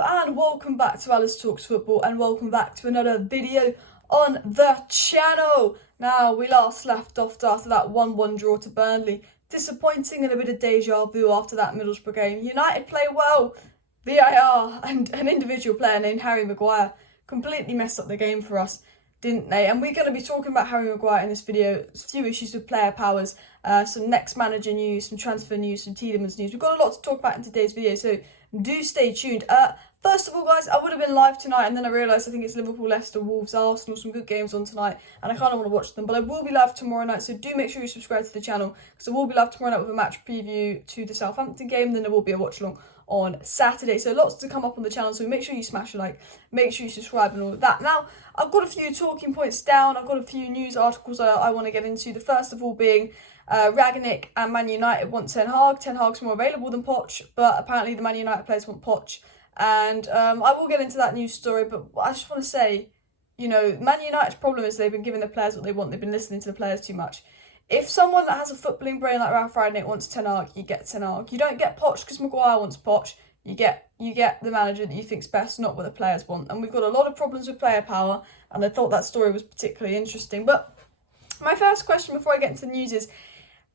And welcome back to Alice Talks Football, and welcome back to another video on the channel. Now, we last left off after that 1-1 draw to Burnley. Disappointing and a bit of deja vu after that Middlesbrough game. United play well. VAR and an individual player named Harry Maguire completely messed up the game for us, didn't they? And we're going to be talking about Harry Maguire in this video. A few issues with player powers, some next manager news, some transfer news, some TIELEMANS news. We've got a lot to talk about in today's video, so do stay tuned. First of all, guys, I would have been live tonight, and then I realised I think it's Liverpool, Leicester, Wolves, Arsenal, some good games on tonight, and I kind of want to watch them. But I will be live tomorrow night, so do make sure you subscribe to the channel, because I will be live tomorrow night with a match preview to the Southampton game. Then there will be a watch along on Saturday. So lots to come up on the channel, so make sure you smash a like, make sure you subscribe and all of that. Now, I've got a few talking points down. I've got a few news articles I want to get into. The first of all being RANGNICK and Man United want Ten Hag. Ten Hag's more available than POCH, but apparently the Man United players want POCH. And I will get into that news story, but I just want to say, you know, Man United's problem is they've been giving the players what they want. They've been listening to the players too much. If someone that has a footballing brain like Ralph Rangnick wants Ten Hag, you get Ten Hag. You don't get POCH because Maguire wants POCH. You get the manager that you think's best, not what the players want. And we've got a lot of problems with player power, and I thought that story was particularly interesting. But my first question before I get into the news is,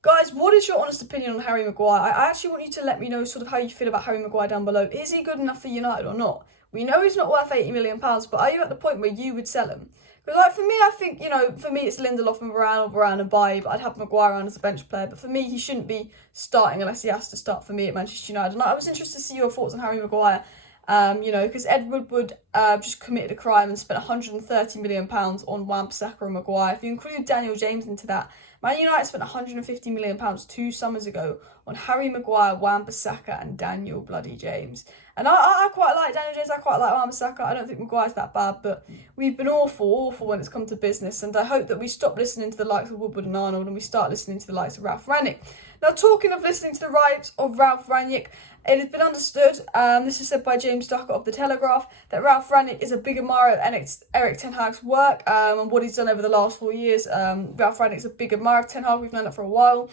guys, what is your honest opinion on Harry Maguire? I actually want you to let me know sort of how you feel about Harry Maguire down below. Is he good enough for United or not? We know he's not worth £80 million, but are you at the point where you would sell him? Because like, for me, I think, you know, for me it's Lindelof and Varane, or Varane and Bailly, but I'd have Maguire on as a bench player. But for me, he shouldn't be starting unless he has to start for me at Manchester United. And I was interested to see your thoughts on Harry Maguire, you know, because Ed Woodward just committed a crime and spent £130 million on Wan-Bissaka and Maguire. If you include Daniel James into that, Man United spent £150 million 2 summers ago on Harry Maguire, Wan-Bissaka and Daniel bloody James. And I quite like Daniel James, I quite like Wan-Bissaka. I don't think Maguire's that bad, but we've been awful when it's come to business. And I hope that we stop listening to the likes of Woodward and Arnold and we start listening to the likes of Ralph Rangnick. Now, talking of listening to the likes of Ralph Rangnick, it has been understood, this is said by James Ducker of The Telegraph, that Ralph Rangnick is a big admirer of Erik Ten Hag's work and what he's done over the last 4 years. Ralph Rangnick's a big admirer of Ten Hag. We've known that for a while.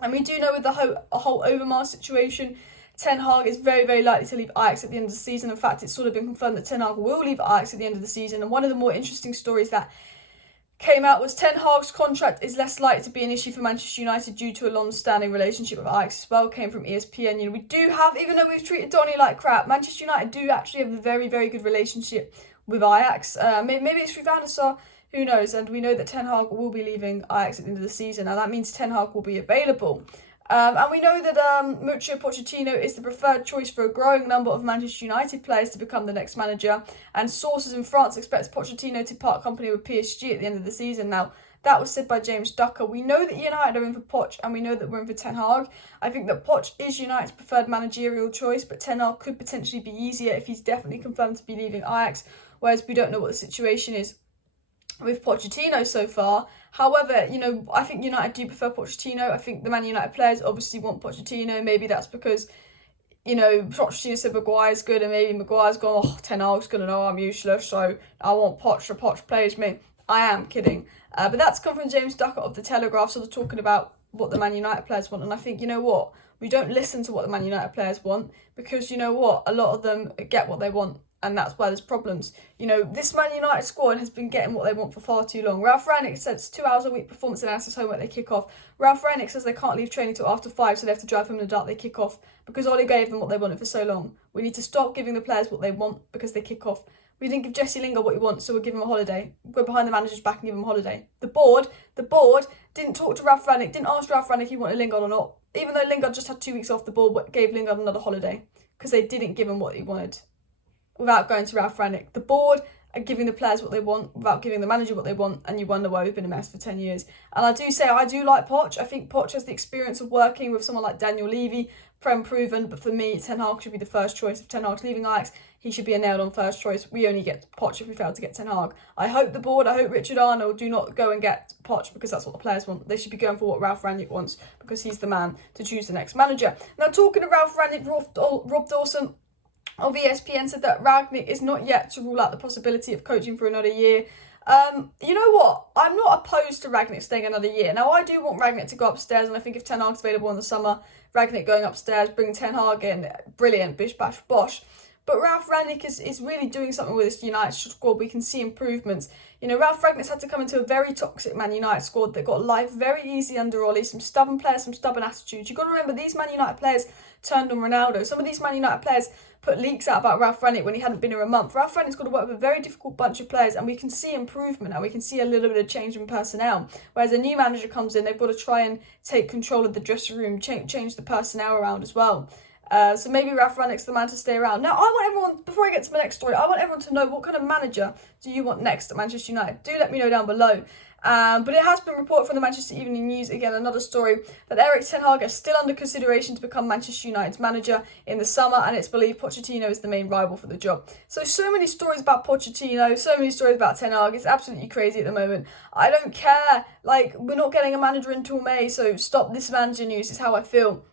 And we do know with the whole Overmars situation, Ten Hag is very, very likely to leave Ajax at the end of the season. In fact, it's sort of been confirmed that Ten Hag will leave Ajax at the end of the season. And one of the more interesting stories that came out was Ten Hag's contract is less likely to be an issue for Manchester United due to a long-standing relationship with Ajax as well. Came from ESPN. You know, we do have, even though we've treated Donny like crap, Manchester United do actually have a very, very good relationship with Ajax. Maybe it's through Van der Sar, who knows? And we know that Ten Hag will be leaving Ajax at the end of the season. Now that means Ten Hag will be available. And we know that Mauricio Pochettino is the preferred choice for a growing number of Manchester United players to become the next manager. And sources in France expect Pochettino to part company with PSG at the end of the season. Now, that was said by James Ducker. We know that United are in for Poch, and we know that we're in for Ten Hag. I think that Poch is United's preferred managerial choice, but Ten Hag could potentially be easier if he's definitely confirmed to be leaving Ajax, whereas we don't know what the situation is with Pochettino so far. However, you know, I think United do prefer Pochettino. I think the Man United players obviously want Pochettino. Maybe that's because, you know, Pochettino said Maguire's good, and maybe Maguire's gone, oh, Ten Hag's going to know I'm useless, so I want Poch, so Poch plays me. I am kidding. But that's come from James Ducker of The Telegraph, sort of talking about what the Man United players want. And I think, you know what, we don't listen to what the Man United players want, because, you know what, a lot of them get what they want. And that's where there's problems. You know, this Man United squad has been getting what they want for far too long. Ralph Rangnick said it's 2 hours a week performance analysis homework, they kick off. Ralph Rangnick says they can't leave training till after 5, so they have to drive home in the dark, they kick off. Because Ollie gave them what they wanted for so long. We need to stop giving the players what they want because they kick off. We didn't give Jesse Lingard what he wants, so we'll give him a holiday. Go behind the manager's back and give him a holiday. The board didn't talk to Ralph Rangnick, didn't ask Ralph Rangnick if he wanted Lingard or not. Even though Lingard just had 2 weeks off, the board gave Lingard another holiday because they didn't give him what he wanted. Without going to Ralph Rangnick. The board are giving the players what they want without giving the manager what they want, and you wonder why we've been a mess for 10 years. And I do say, I do like Poch. I think Poch has the experience of working with someone like Daniel Levy, proven, but for me, Ten Hag should be the first choice. If Ten Hag's leaving Ajax, he should be a nailed-on first choice. We only get Poch if we fail to get Ten Hag. I hope the board, I hope Richard Arnold do not go and get Poch because that's what the players want. They should be going for what Ralph Rangnick wants because he's the man to choose the next manager. Now, talking to Ralph Rangnick, Rob Dawson of ESPN said that RANGNICK is not yet to rule out the possibility of coaching for another year. You know what? I'm not opposed to RANGNICK staying another year. Now, I do want RANGNICK to go upstairs, and I think if Ten Hag's available in the summer, RANGNICK going upstairs, bring Ten Hag in, brilliant, bish, bash, bosh. But Ralf Rangnick is really doing something with this United squad. We can see improvements. You know, Ralf Rangnick's had to come into a very toxic Man United squad that got life very easy under Ollie. Some stubborn players, some stubborn attitudes. You've got to remember, these Man United players turned on Ronaldo. Some of these Man United players put leaks out about Ralf Rangnick when he hadn't been here a month. Ralf Rangnick's got to work with a very difficult bunch of players, and we can see improvement and we can see a little bit of change in personnel. Whereas a new manager comes in, they've got to try and take control of the dressing room, change the personnel around as well. So maybe Ralf Rangnick's the man to stay around. Now, I want everyone, before I get to the next story, I want everyone to know, what kind of manager do you want next at Manchester United? Do let me know down below. But it has been reported from the Manchester Evening News, again another story, that Erik ten Hag is still under consideration to become Manchester United's manager in the summer, and it's believed Pochettino is the main rival for the job. So many stories about Pochettino, so many stories about Ten Hag. It's absolutely crazy at the moment. I don't care. Like, we're not getting a manager until May, so stop this manager news, is how I feel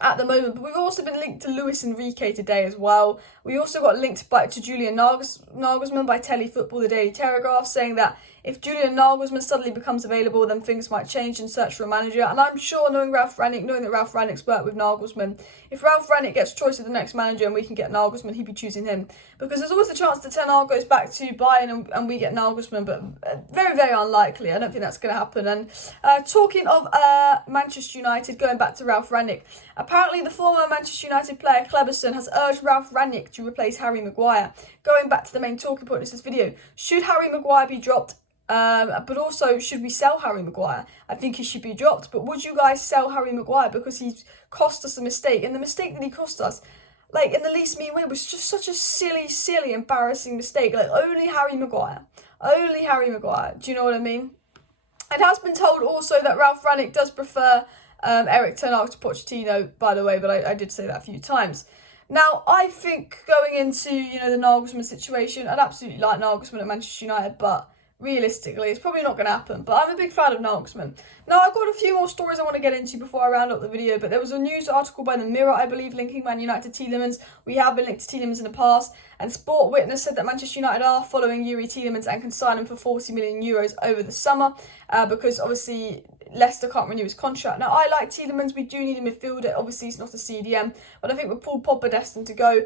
at the moment. But we've also been linked to Luis Enrique today as well. We also got linked back to Julian Nagelsmann by Telefootball, the Daily Telegraph, saying that if Julian Nagelsmann suddenly becomes available, then things might change in search for a manager. And I'm sure, knowing that Ralf Rangnick's worked with Nagelsmann, if Ralf Rangnick gets choice of the next manager and we can get Nagelsmann, he'd be choosing him. Because there's always the chance that Ten Hag goes back to Bayern and we get Nagelsmann, but very, very unlikely. I don't think that's going to happen. And talking of Manchester United, going back to Ralf Rangnick, apparently the former Manchester United player Kleberson has urged Ralf Rangnick to replace Harry Maguire. Going back to the main talking point of this video, should Harry Maguire be dropped? But also, should we sell Harry Maguire? I think he should be dropped. But would you guys sell Harry Maguire? Because he's cost us a mistake. And the mistake that he cost us, like, in the least mean way, was just such a silly, embarrassing mistake. Like, only Harry Maguire. Only Harry Maguire. Do you know what I mean? It has been told also that Ralf Rangnick does prefer Erik ten Hag to Pochettino, by the way, but I did say that a few times. Now, I think going into, you know, the Nagelsmann situation, I'd absolutely like Nagelsmann at Manchester United, but realistically, it's probably not going to happen. But I'm a big fan of Nagelsmann. Now, I've got a few more stories I want to get into before I round up the video, but there was a news article by the Mirror, I believe, linking Man United to Tielemans. We have been linked to Tielemans in the past, and Sport Witness said that Manchester United are following Yuri Tielemans and can sign him for €40 million over the summer, because obviously Leicester can't renew his contract. Now, I like Tielemans. We do need a midfielder. Obviously, he's not a CDM, but I think with Paul Pogba destined to go,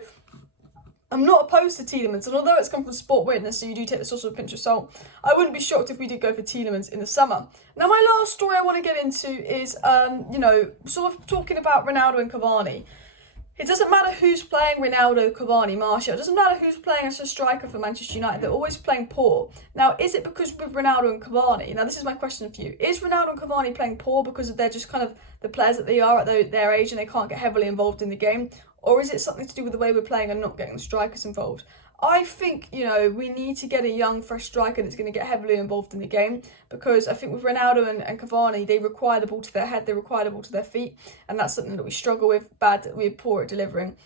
I'm not opposed to Tielemans, and although it's come from Sport Witness, so you do take this also with a pinch of salt, I wouldn't be shocked if we did go for Tielemans in the summer. Now, my last story I want to get into is, you know, sort of talking about Ronaldo and Cavani. It doesn't matter who's playing Ronaldo, Cavani, Martial. It doesn't matter who's playing as a striker for Manchester United. They're always playing poor. Now, is it because with Ronaldo and Cavani? Now, this is my question for you. Is Ronaldo and Cavani playing poor because they're just kind of the players that they are at their age and they can't get heavily involved in the game? Or is it something to do with the way we're playing and not getting the strikers involved? I think, you know, we need to get a young, fresh striker that's going to get heavily involved in the game, because I think with Ronaldo and Cavani, they require the ball to their head, they require the ball to their feet, and that's something that we struggle with, we're poor at delivering.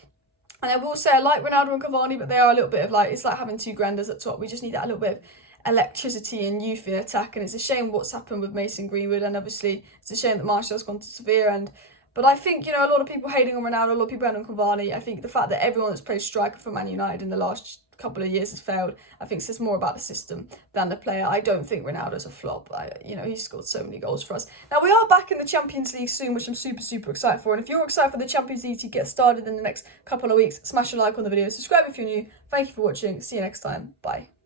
And I will say I like Ronaldo and Cavani, but they are a little bit of like, it's like having two grandas at top. We just need that little bit of electricity and youth in attack, and it's a shame what's happened with Mason Greenwood, and obviously it's a shame that Martial's gone to Sevilla. But I think, you know, a lot of people hating on Ronaldo, a lot of people hating on Cavani. I think the fact that everyone that's played striker for Man United in the last couple of years has failed, I think says more about the system than the player. I don't think Ronaldo's a flop. You know, he's scored so many goals for us. Now, we are back in the Champions League soon, which I'm super excited for. And if you're excited for the Champions League to get started in the next couple of weeks, smash a like on the video. Subscribe if you're new. Thank you for watching. See you next time. Bye.